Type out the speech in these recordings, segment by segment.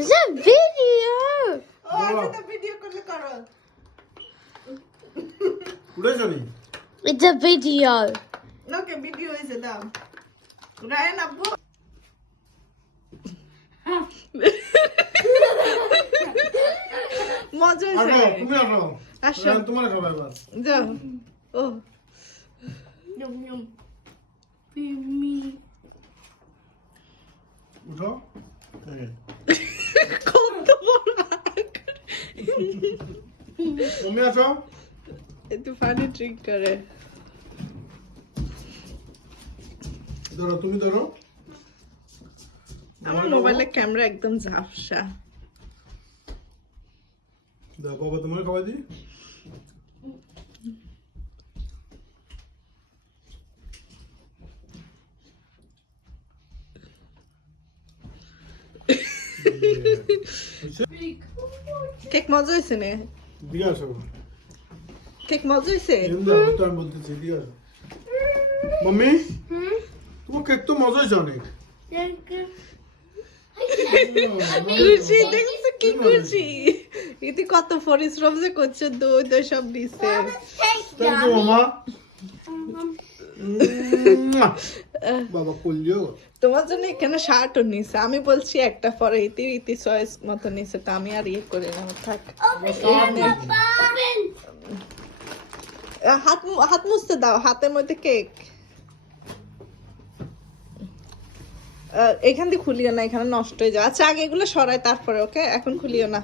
It's a video. Video করলে করো। উড়ে জানি It's a video. Okay video হইছে দাও। রায়ান আব্বু মজা হইছে। আসো তুমি আসো আসো। রায়ান তোমার খাবে এবার যাও। ও Yum yum. উঠো এই। কত বড় আগ। তুমি আসো একটু ফানি ট্রিক করে। ধরো তুমি ধরো আমার মোবাইলের ক্যামেরা একদম ঝাপসা। দাও বাবা তোমার খাওয়াই দিই কেক মজা হয়েছে না? দিয়ে আসো কেক মজা হয়েছে? এমনি আমি তো আমি বলতেছি দিয়ে আসো মাম্মি তোমার কেক তো মজা হয়েছে অনেক খুশি দেখছো কি খুশি? ইতি কত পরিশ্রম যে করছে, দই দই সব দিছে। থ্যাংক ইউ মামা বাবা কলিও তোমার জন্য এখানে শার্টও নিছে। আমি বলছি একটা পরে ইতি ইতি চয়েস মতো নিছে, তা আমি আর ইয়ে করে না থাক। হাত হাত মুছতে দাও, হাতের মধ্যে কেক। এখান দিয়ে খুলিও না, এখানে নষ্ট হয়ে যায়। আচ্ছা আগে এগুলো সরাই তারপরে, ওকে? এখন খুলিও না।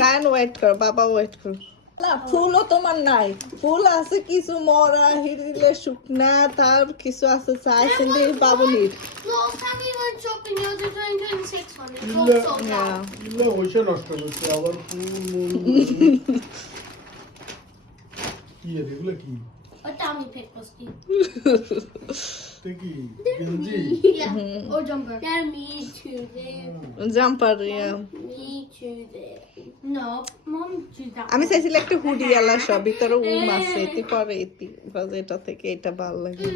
রায়ান ওয়েট করো, বাবা ওয়েট করো। না ফুলও তোমার নাই, ফুল আছে কিছু মরা হিরিলে শুকনা, তার কিছু আছে চাই সিন্দি বাবুলির। Last time we went shopping, it was a 2026 one. It's Yeah. all sold out. ইল্লা ওইসে নষ্ট করছে আবার ফুল কি এগুলো কি A dummy pick was the. এটা কি গেঞ্জি Yeah. Or jumper. Yeah, me too. There. Jumper. Me too. There. No, mom did that. আমি চাইছিলাম একটা হুডি আলা সব, ভিতরে উম আছে, এতে পরে এতে এটা থেকে এটা ভালো লাগে।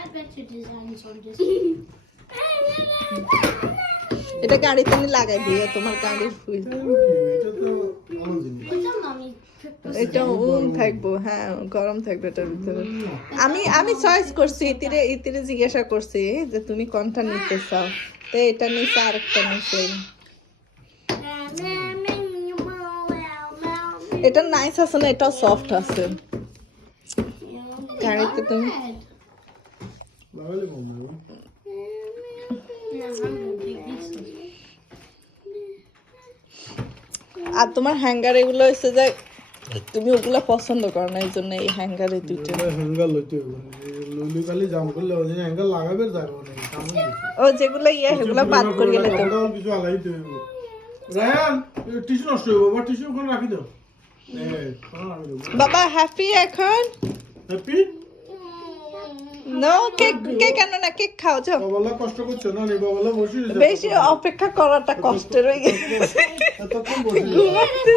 I bet you designs on this. এটা গাড়িতে নিয়ে লাগাই দিয়ে তোমার গাড়ির ফুল। এটা তো ভালো জিনিস What's a mommy pick was এটা থাকবো, হ্যাঁ গরম থাকবে এটার ভিতরে। আমি চয়েস করছি, ইতিরে জিজ্ঞাসা করছি যে তুমি কোনটা নিতে চাও, তো এটা নিছে আর একটা নিছে। এটা নাইস আছে না, এটা সফট আছে। গাড়িতে তুমি লাগালে কমবে আর তোমার হ্যাঙ্গার এগুলো হচ্ছে যে তুমি ওগুলো পছন্দ করো না, এই জন্য এই হ্যাঙ্গারে দুইটা। হ্যাঙ্গার লইতে হবে লইলে খালি জাম করলে ওই হ্যাঙ্গার লাগাবে যাবে না কামে ও যেগুলো ইয়ে সেগুলো বাদ করিয়ে লেতো। কাপড়টাও কিছু আলাইতে হবে রায়ান টিস্যু নষ্ট হবে বাবা টিস্যু ওখানে রাখি দাও বাবা হ্যাপি এখন? হ্যাপি নো কেক, কেক কেন না, কেক খাও যাও। বাবালা কষ্ট করছো না নি বাবালা বসে বেশি অপেক্ষা করাটা কষ্টের হয়ে গেছে। এতক্ষণ বসে ঘুমাতে